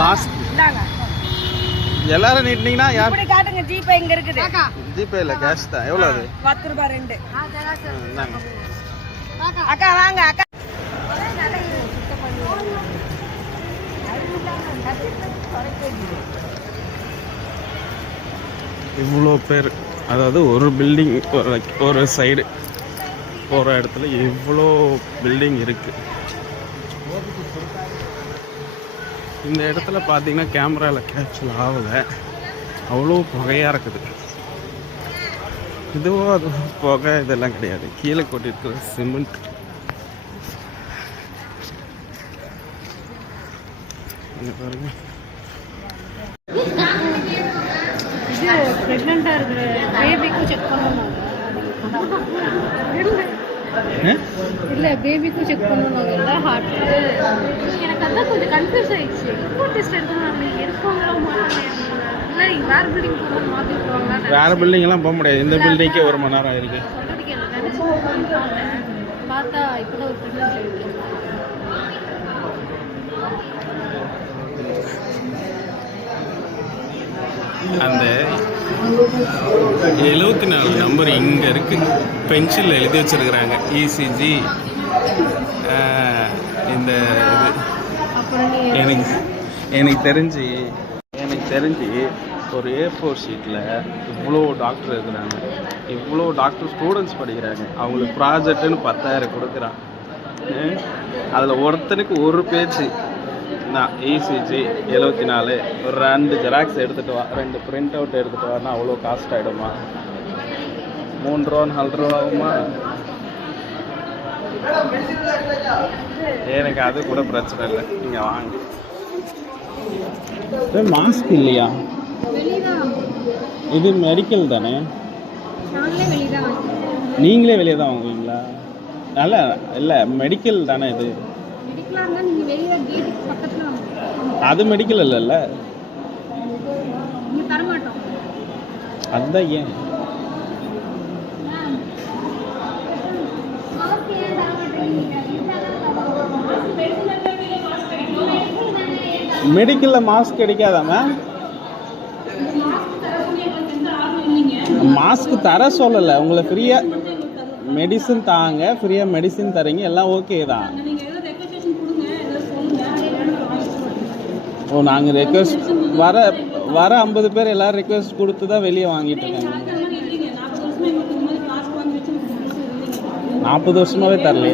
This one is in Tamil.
மாஸ்க் எல்லாரும் நீட்டினீங்கன்னா யார் இப்படி காட்டுங்க. ஜிபே இங்க இருக்குது. ஜிபே இல்ல கேஷ் தான். எவ்வளவு அது? 10 ரூபாய் ரெண்டு. இந்தாங்க. அக்கா வாங்க அக்கா. இவ்வளோ பேர், அதாவது ஒரு பில்டிங் ஒரு சைடு போகிற இடத்துல இவ்வளோ பில்டிங் இருக்குது. இந்த இடத்துல பார்த்தீங்கன்னா கேமராவில் கேப்சர் ஆகலை, அவ்வளோ புகையாக இருக்குது. இதுவோ அது புகை இதெல்லாம் கிடையாது, கீழே கொட்டிருக்கிற சிமெண்ட். பாருங்க, பிரெக்னெண்டா இருக்கிற பேபிக்கும் செக் பண்ணணும். இல்ல பேபிக்கும் செக் பண்ணணும். ஹார்ட் எனக்கு அதான் கொஞ்சம் கன்ஃபியூஸ் ஆயிடுச்சு. ரிப்போர்ட் டெஸ்ட் எடுக்கணும். எடுப்பாங்களோ மாட்டாங்க. இல்லை வேற பில்டிங் போகணும் மாற்றி போவாங்களா? வேற பில்டிங் எல்லாம் போக முடியாது. இந்த பில்டிங்கே 1 மணி நேரம் ஆயிருக்கு. சொல்றதுக்கு எனக்கு நினைச்சு பார்த்தா இப்போதான் ஒரு பிரெக்னென்ட் இருக்கு. அந்த 74 நம்பர் இங்கே இருக்குது, பென்சிலில் எழுதி வச்சுருக்குறாங்க. இசிஜி இந்த இது எனக்கு தெரிஞ்சு ஒரு A4 ஷீட்டில் இவ்வளோ டாக்டர் இருக்கிறாங்க, இவ்வளோ டாக்டர் ஸ்டூடெண்ட்ஸ் படிக்கிறாங்க. அவங்களுக்கு ப்ராஜெக்ட்டுன்னு 10,000 கொடுக்குறான். அதில் ஒருத்தனுக்கு ஒரு பேஜ் நான் இசிஜி 74 ஒரு 2 ஜெராக்ஸ் எடுத்துகிட்டு வா, 2 பிரிண்ட் அவுட் எடுத்துகிட்டு வானா அவ்வளோ காஸ்ட் ஆகிடுமா? 3 ரூபா 4 ரூபா ஆகுமா? எனக்கு அது கூட பிரச்சனை இல்லை, நீங்கள் வாங்க. மாஸ்க் இல்லையா? இது மெடிக்கல் தானே? நீங்களே வெளியே தான் வாங்குவீங்களா? நல்ல இல்லை, மெடிக்கல் தானே இது? அது மெடிக்கல் இல்லைல்ல, அதுதான். ஏன் மெடிக்கல்ல மாஸ்க் கிடைக்காதா மேம்? மாஸ்க் தர சொல்லலை, உங்களை ஃப்ரீயாக மெடிசன் தாங்க, ஃப்ரீயாக மெடிசன் தரீங்க, எல்லாம் ஓகே தான். ஓ, நாங்கள் ரெக்வஸ்ட் வர 50 பேர் எல்லோரும் ரெக்வஸ்ட் கொடுத்து தான் வெளியே வாங்கிட்டு இருக்காங்க. 40 வருஷமாகவே தரலையே.